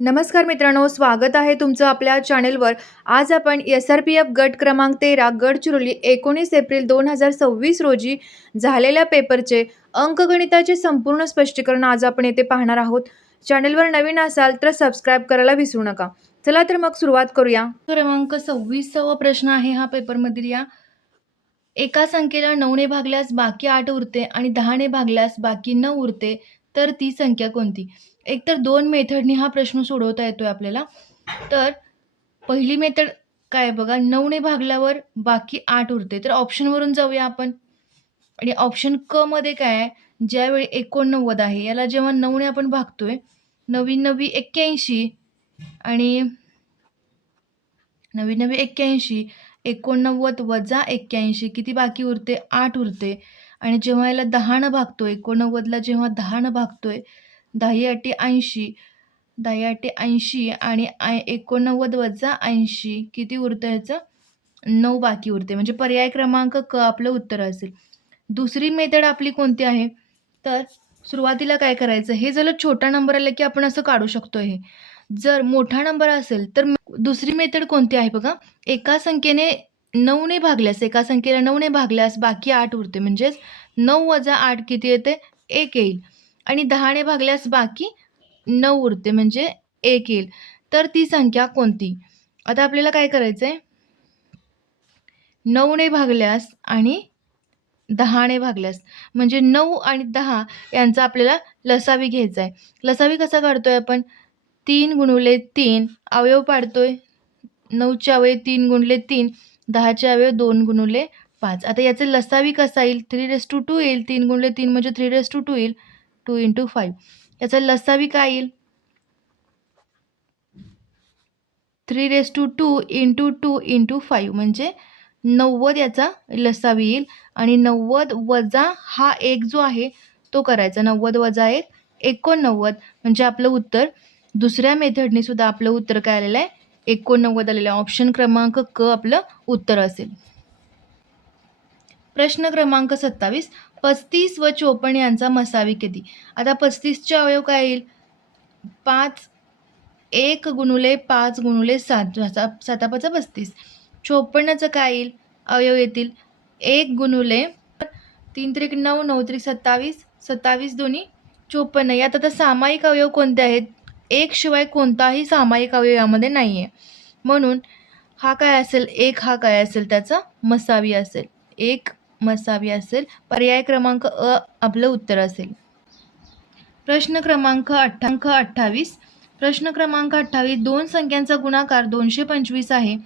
नमस्कार मित्रांनो, स्वागत आहे तुमचं आपल्या चॅनेलवर. आज आपण SRPF गट क्रमांक 13 गडचिरोली 19 एप्रिल 2026 रोजी झालेल्या पेपरचे अंकगणिताचे संपूर्ण स्पष्टीकरण आज आपण येथे पाहणार आहोत. चॅनेलवर नवीन असाल तर सबस्क्राईब करायला विसरू नका. चला तर मग सुरुवात करूया. क्रमांक 26वा प्रश्न आहे हा पेपरमधील. या एका संख्येला 9ने भागल्यास बाकी 8 उरते आणि 10ने भागल्यास बाकी 9 उरते, तर ती संख्या कोणती? एकतर दोन मेथडनी हा प्रश्न सोडवता येतोय आपल्याला. तर पहिली मेथड काय बघा, 9ने भागल्यावर बाकी 8 उरते. तर ऑप्शनवरून जाऊया आपण. आणि ऑप्शन क मध्ये काय आहे, ज्यावेळी 89 आहे याला जेव्हा 9ने आपण भागतोय, 9 81 आणि 81 89 वजा 81 किती बाकी उरते? 8 उरते. आणि जेव्हा याला 10 भागतोय, 89ला जेव्हा 10 भागतोय, 10 8 80 10 8 80 आणि 89 वजा 80 किती उरतं ह्याचं? 9 बाकी उरते. म्हणजे पर्याय क्रमांक क आपलं उत्तर असेल. दुसरी मेथड आपली कोणती आहे? तर सुरुवातीला काय करायचं, हे जर छोटा नंबर आला की आपण असं काढू शकतो. हे जर मोठा नंबर असेल तर दुसरी मेथड कोणती आहे बघा, एका संख्येने 9ने भागल्यास बाकी 8 उरते. म्हणजेच 9 वजा 8 किती येते? 1 येईल. आणि 10ने भागल्यास बाकी 9 उरते म्हणजे 1 येईल. तर ती संख्या कोणती? आता आपल्याला काय करायचंय, 9ने भागल्यास आणि 10ने भागल्यास म्हणजे 9 आणि 10 यांचा आपल्याला लसावी घ्यायचा आहे. लसावी कसा काढतोय आपण? 3 गुणिले 3 अवयव पाडतोय. 9चे अवयव 3 गुणिले 3, 10चे अवयव 2 गुणिले 5. आता याचे लसावी कसा येईल? 3/2 येईल. 3 गुणिले 3 म्हणजे 3/2 येईल. 2 × 5. याचा लसावी काय येईल? 3/2 × 2 × 5 म्हणजे 90 याचा लसावी येईल. आणि 90 वजा हा 1 जो आहे तो करायचा. 90 वजा 1 89 म्हणजे आपलं उत्तर. दुसऱ्या मेथडने सुद्धा आपलं उत्तर काय आलेलं आहे? 89 आलेलं आहे. ऑप्शन क्रमांक क आपलं उत्तर असेल. प्रश्न क्रमांक 27, 35 व 54 यांचा मसावी किती? आता 35चे अवयव काय येईल? 5 1 गुणिले 5 गुणिले 7 7 5 35. 54चं काय येईल? अवयव येतील 1 गुणिले 3 त्रिक 9 9 त्रिक 27 27 दोन्ही 54. यात आता सामायिक अवयव कोणते आहेत? 1 शिवाय कोणताही सामायिक अवयव यामध्ये नाही आहे. म्हणून हा काय असेल? 1 हा काय असेल? त्याचा मसावी असेल. 1 मसावी असेल. पर्याय क्रमांक अ आपलं उत्तर असेल. प्रश्न क्रमांक 28. प्रश्न क्रमांक 28, दोन संख्यांचा गुणाकार 225 आहे.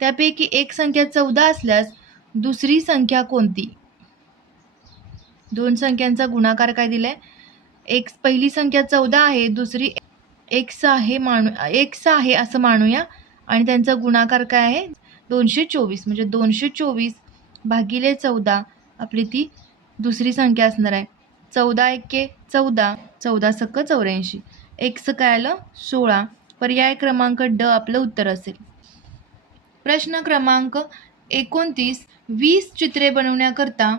त्यापैकी एक संख्या 14 असल्यास दुसरी संख्या कोणती? दोन संख्यांचा गुणाकार काय दिलाय? पहिली संख्या 14 आहे, दुसरी x आहे असं मानूया. आणि त्यांचा गुणाकार काय आहे? 224. म्हणजे 224 भागिले 14 आपली ती दुसरी संख्या असणार आहे. 14 एके 14, 14 सक्क 84. x काय आलं? 16. पर्याय क्रमांक ड आपलं उत्तर असेल. प्रश्न क्रमांक 29, 20 चित्रे बनवण्याकरता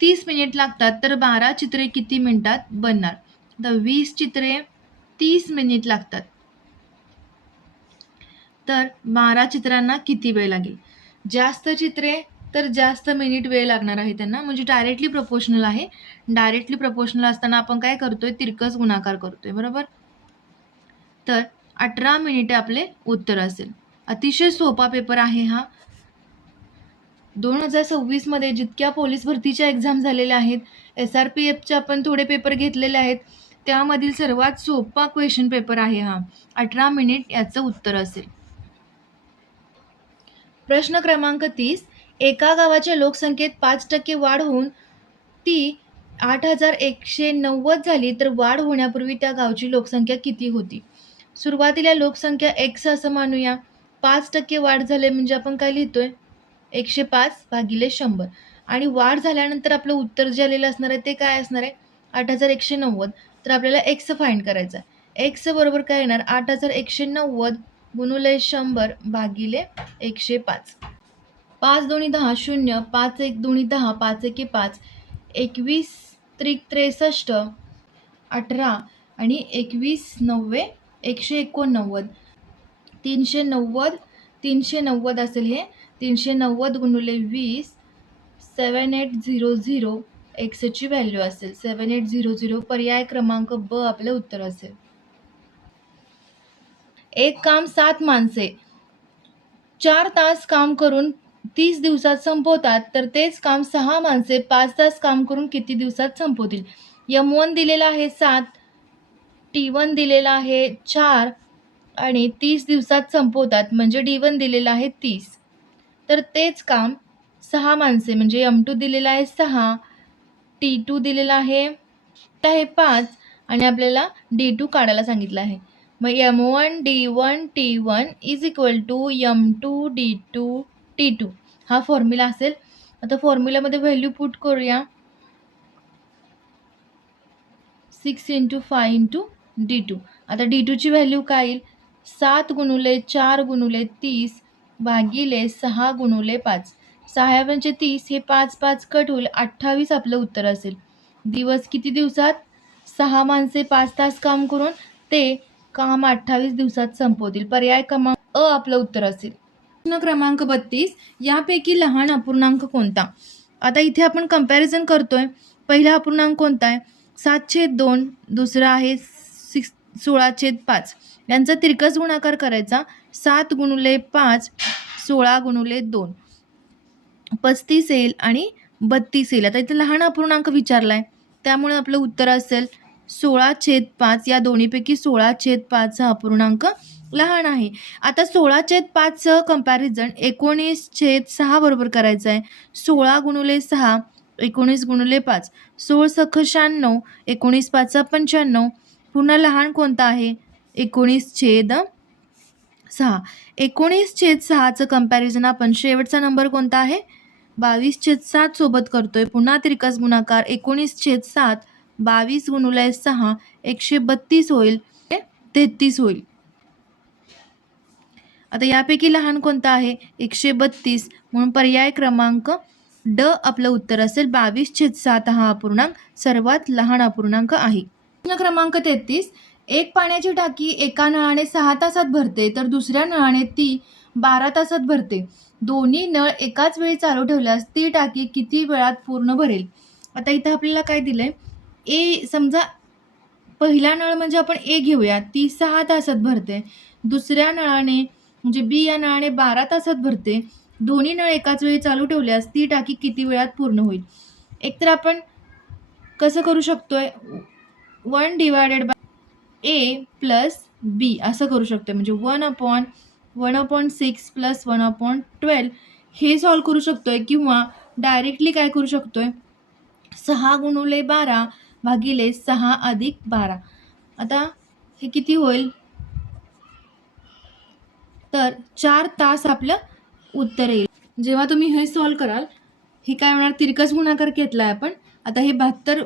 30 मिनिट लागतात, तर 12 चित्रे किती मिनिटात बनणार? तर 20 चित्रे 30 मिनिट लागतात, तर 12 चित्रांना किती वेळ लागेल? जास्त चित्रे तर जास्त मिनिट वेळ लागणार आहे त्यांना. म्हणजे डायरेक्टली प्रोपोर्शनल आहे. डायरेक्टली प्रोपोर्शनल असताना आपण काय करतोय? तिरकस गुणाकार करतोय, बरोबर. तर 18 मिनिटे आपले उत्तर असेल. अतिशय सोपा पेपर आहे हा. 2026 मध्ये जितक्या पोलीस भरतीच्या एक्झाम झालेल्या आहेत, SRPFचे आपण थोडे पेपर घेतलेले आहेत, त्यामधील सर्वात सोपा क्वेश्चन पेपर आहे हा. 18 मिनिट याचं उत्तर असेल. प्रश्न क्रमांक 30, एका गावाच्या लोकसंख्येत 5% वाढ होऊन ती 8190 झाली, तर वाढ होण्यापूर्वी त्या गावची लोकसंख्या किती होती? सुरुवातीला लोकसंख्या x असं मानूया. 5% वाढ झाली म्हणजे आपण काय लिहितोय? 105 भागिले 100. आणि वाढ झाल्यानंतर आपलं उत्तर जे आलेलं असणार आहे ते काय असणार आहे? 8190. तर आपल्याला x फाइंड करायचा आहे. x बरोबर काय येणार? 8190 गुणिले 100 भागिले 105. 5 दोन्ही 10 0, 5 1 दोन्ही 10, 5 एके 5, 21 त्रिक 63, 18 आणि 21 9 189. 390 असेल हे. 390 गुणिले 20, 7800 एक्सची व्हॅल्यू असेल. 7800 पर्याय क्रमांक ब आपले उत्तर असेल. एक काम 7 माणसे 4 तास काम करून 30 दिवसात संपवतात, तर तेच काम 6 माणसे 5 तास काम करून किती दिवसात संपवतील? M1 दिलेला आहे 7, T1 दिलेला आहे 4 आणि 30 दिवसात संपवतात म्हणजे D1 दिलेला आहे 30. तर तेच काम 6 माणसे म्हणजे M2 दिलेला आहे 6, T2 दिलेला आहे 5 आणि आपल्याला D2 काढायला सांगितलं आहे. मग M1 D1 T1 is equal to M2 D2 T2 हा फॉर्म्युला असेल. आता फॉर्म्युल्यामध्ये व्हॅल्यू पुट करूया. 6 × 5 × D2. आता D2ची व्हॅल्यू काय येईल? 7 गुणिले 4 गुणिले 30 भागिले 6 गुणिले 5. 6 म्हणजे 30, हे 5 5 कट होईल, 28 आपलं उत्तर असेल. दिवस किती दिवसात? 6 माणसे 5 तास काम करून ते काम 28 दिवसात संपवतील. पर्याय क्रमांक अ आपलं उत्तर असेल. प्रश्न क्रमांक 32. यापैकी लहान अपूर्णांक कोणता? आता इथे आपण कंपॅरिझन करतोय. पहिला अपूर्णांक कोणता आहे? 7/2, दुसरा आहे 16/5. यांचा तिरकस गुणाकार करायचा. 7 गुणिले 5 16 गुणिले 2 35 येईल आणि 32 येईल. आता इथे लहान अपूर्णांक विचारलाय त्यामुळे आपलं उत्तर असेल 16/5. या दोन्हीपैकी 16/5 हा अपूर्णांक लहान आहे. आता 16/5 कंपॅरिझन 19/6 बरोबर करायचं आहे. 16 गुणिले 6 19 गुणिले 5 16 सख 96, 19 5 95. पुन्हा लहान कोणता आहे? 19/6. 19/6चं कंपॅरिझन आपण शेवटचा नंबर कोणता आहे? 22/7 सोबत करतोय. पुन्हा तिरकस गुणाकार 19/7 22 गुणिले 6 132 होईल, 33 होईल. आता यापैकी लहान कोणता आहे? 132. म्हणून पर्याय क्रमांक ड आपलं उत्तर असेल. 22/7 हा अपूर्णांक सर्वात लहान अपूर्णांक आहे. प्रश्न क्रमांक 33. एक पाण्याची टाकी एका नळाने 6 तासात भरते तर दुसऱ्या नळाने ती 12 तासात भरते. दोन्ही नळ एकाच वेळी चालू ठेवल्यास ती टाकी किती वेळात पूर्ण भरेल? आता इथं आपल्याला काय दिलंय? ए समजा पहिला नळ म्हणजे आपण ए घेऊया, ती 6 तासात भरते. दुसऱ्या नळाने म्हणजे बी या नळाने 12 तासात भरते. दोन्ही नळ एकाच वेळी चालू ठेवल्यास ती टाकी किती वेळात पूर्ण होईल? एकतर आपण कसं करू शकतोय? 1/(a + b) असं करू शकतोय. म्हणजे 1/(1/6 + 1/12) हे सॉल्व करू शकतोय किंवा डायरेक्टली काय करू शकतोय? 6 गुणिले 12 भागिले 6 अधिक 12. आता हे किती होईल? तर 4 तास आपलं उत्तर येईल. जेव्हा तुम्ही हे सॉल्व कराल, हे काय होणार? तिरकस गुणाकार घेतलाय आपण. आता हे 72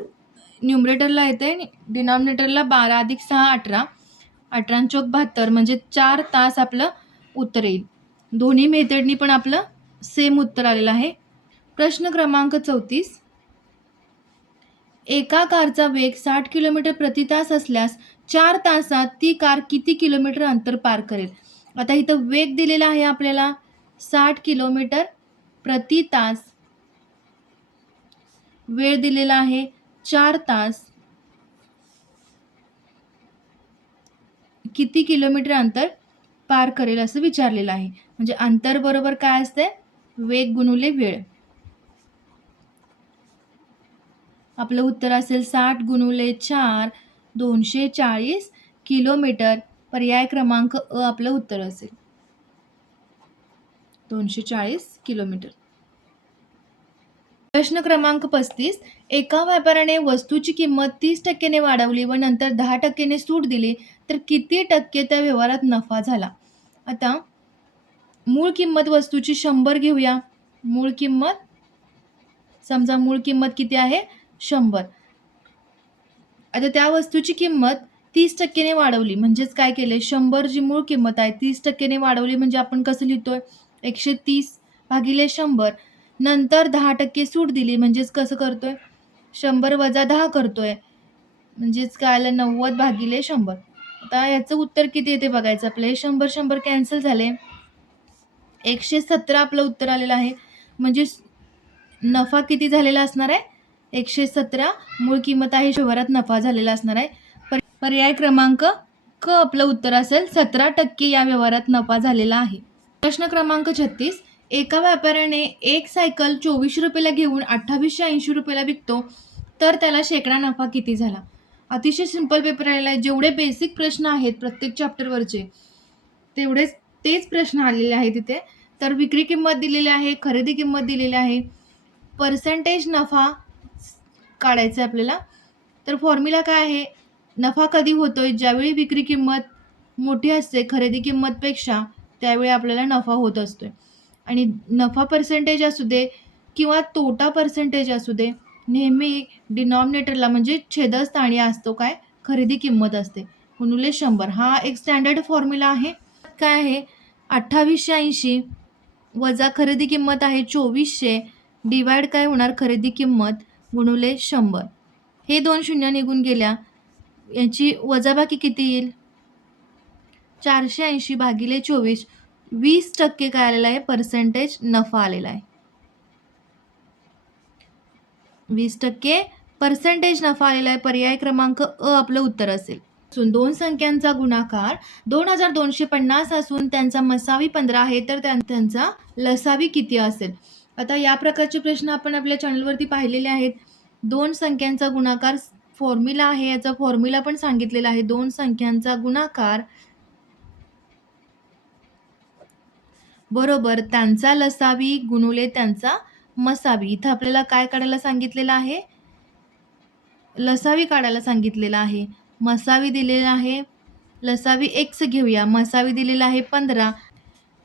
न्यूमरेटरला येते, डिनॉमिनेटरला 12 अधिक 6 18, 18 चौक 72 म्हणजे 4 तास आपलं उत्तर येईल. दोन्ही मेथडनी पण आपलं सेम उत्तर आलेलं आहे. प्रश्न क्रमांक 34. एका कारचा वेग 60 किलोमीटर प्रति तास असल्यास 4 तासात ती कार किती किलोमीटर अंतर पार करेल? आता इथं वेग दिलेला आहे आपल्याला 60 किलोमीटर प्रति तास, वेळ दिलेला आहे 4 तास, किती किलोमीटर अंतर पार करेल असं विचारलेलं आहे. म्हणजे अंतर बरोबर काय असते? वेग गुणिले वेळ. आपलं उत्तर असेल 60 गुणिले 4 240 किलोमीटर. पर्याय क्रमांक अ आपलं उत्तर असेल 240 किलोमीटर. प्रश्न क्रमांक 35. एका व्यापाऱ्याने वस्तूची किंमत 30% वाढवली व नंतर 10% सूट दिली तर किती टक्के त्या व्यवहारात नफा झाला? आता मूळ किंमत वस्तूची 100 घेऊया. मूळ किंमत समजा मूळ किंमत किती आहे? 100. आता त्या वस्तूची किंमत 30% वाढवली म्हणजेच काय केले? 100 जी मूळ किंमत आहे 30% वाढवली म्हणजे आपण कसं लिहितोय? 130 भागिले 100. नंतर 10% सूट दिली म्हणजेच कसं करतोय? 100 वजा 10 करतोय. म्हणजेच काय आलं? 90 भागिले 100. आता याचं उत्तर किती येते बघायचं आपले. 100 कॅन्सल झाले. 117 आपलं उत्तर आलेलं आहे. म्हणजे नफा किती झालेला असणार आहे? 117 मूळ किंमत आहे, व्यवहारात नफा झालेला असणार आहे. पर्याय क्रमांक क आपलं उत्तर असेल. 17% या व्यवहारात नफा झालेला आहे. प्रश्न क्रमांक 36. एका व्यापाऱ्याने एक सायकल 24 रुपयाला घेऊन 2880 रुपयाला विकतो, तर त्याला शेकडा नफा किती झाला? अतिशय सिंपल पेपर आलेला आहे. जेवढे बेसिक प्रश्न आहेत प्रत्येक चॅप्टरवरचे तेच प्रश्न आलेले आहेत तिथे. तर विक्री किंमत दिलेली आहे, खरेदी किंमत दिलेली आहे, पर्सेंटेज नफा काढायचा आपल्याला. तर फॉर्म्युला काय आहे? नफा कधी होतोय? ज्यावेळी विक्री किंमत मोठी असते खरेदी किंमतपेक्षा, त्यावेळी आपल्याला नफा होत असतोय. आणि नफा पर्सेंटेज असू दे किंवा तोटा पर्सेंटेज असू दे, नेहमी डिनॉमिनेटरला म्हणजे छेदस्थानी असतो काय? खरेदी किंमत असते गुणिले 100. हा एक स्टँडर्ड फॉर्म्युला आहे. काय आहे? 2880 वजा खरेदी किंमत आहे 2400 डिवाइड काय होणार? खरेदी किंमत गुणिले 100. हे 2 शून्य निघून गेल्या. याची वजाबाकी किती येईल? 480 भागिले 24. 20% काय आलेला आहे? पर्सेंटेज नफा आलेला आहे. 20% पर्सेंटेज नफा आलेला आहे. पर्याय क्रमांक अ आपलं उत्तर असेल. दोन संख्यांचा गुणाकार 2250 असून त्यांचा मसावी 15 आहे, तर त्यांचा लसावी किती असेल? आता या प्रकारचे प्रश्न आपण आपल्या चॅनलवरती पाहिलेले आहेत. दोन संख्यांचा गुणाकार फॉर्म्युला आहे, याचा फॉर्म्युला पण सांगितलेला आहे. दोन संख्यांचा गुणाकार बरोबर त्यांचा लसावी गुणुले त्यांचा मसावी. इथं आपल्याला काय काढायला सांगितलेलं आहे? लसावी काढायला सांगितलेला आहे. मसावी दिलेला आहे, लसावी x घेऊया. मसावी दिलेला आहे 15.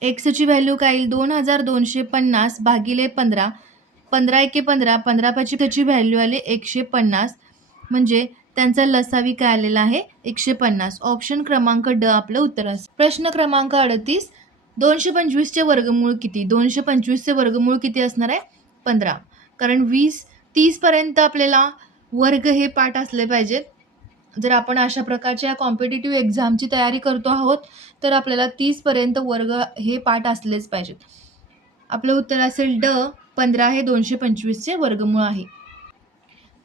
एक्सची व्हॅल्यू काय येईल? 2250 भागिले 15. 15 एके 15, 15 पाची त्याची व्हॅल्यू आली 150. म्हणजे त्यांचा लसावी काय आलेला आहे? 150. ऑप्शन क्रमांक ड आपलं उत्तर असेल. प्रश्न क्रमांक 38. 225चे वर्गमूळ किती? 225चे वर्गमूळ किती असणार आहे? 15. कारण 30 पर्यंत आपल्याला वर्ग हे पाठ असले पाहिजेत. जर आपण अशा प्रकारच्या कॉम्पिटिटिव्ह एक्झामची तयारी करतो आहोत, तर आपल्याला 30 पर्यंत वर्ग हे पाठ असलेच पाहिजेत. आपलं उत्तर असेल ड. 15 हे 225चे वर्गमूळ आहे.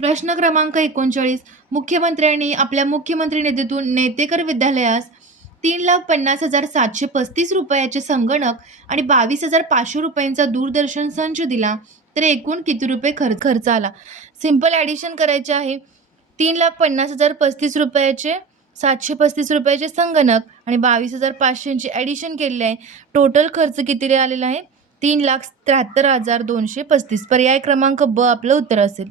प्रश्न क्रमांक 39. मुख्यमंत्र्यांनी आपल्या मुख्यमंत्री निधीतून नेतेकर विद्यालयास 3,50,735 रुपयाचे संगणक आणि 22,500 रुपयांचा दूरदर्शन संच दिला, तर एकूण किती रुपये खर्च आला? सिंपल ॲडिशन करायचे आहे. 3,50,035 रुपयाचे 735 रुपयाचे संगणक आणि 22,500ची ॲडिशन केलेली आहे. टोटल खर्च किती आलेला आहे? 3,73,235. पर्याय क्रमांक ब आपलं उत्तर असेल.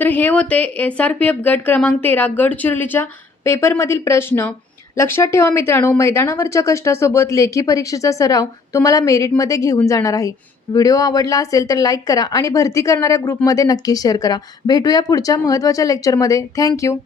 तर हे होते SRPF गट क्रमांक 13 गडचिरोलीच्या पेपरमधील प्रश्न. लक्षात ठेवा मित्रांनो, मैदानावरच्या कष्टासोबत लेखी परीक्षेचा सराव तुम्हाला मेरिटमध्ये घेऊन जाणार आहे. व्हिडिओ आवडला असेल तर लाईक करा आणि भरती करणाऱ्या ग्रुपमध्ये नक्की शेअर करा. भेटूया पुढच्या महत्त्वाच्या लेक्चरमध्ये. थँक्यू.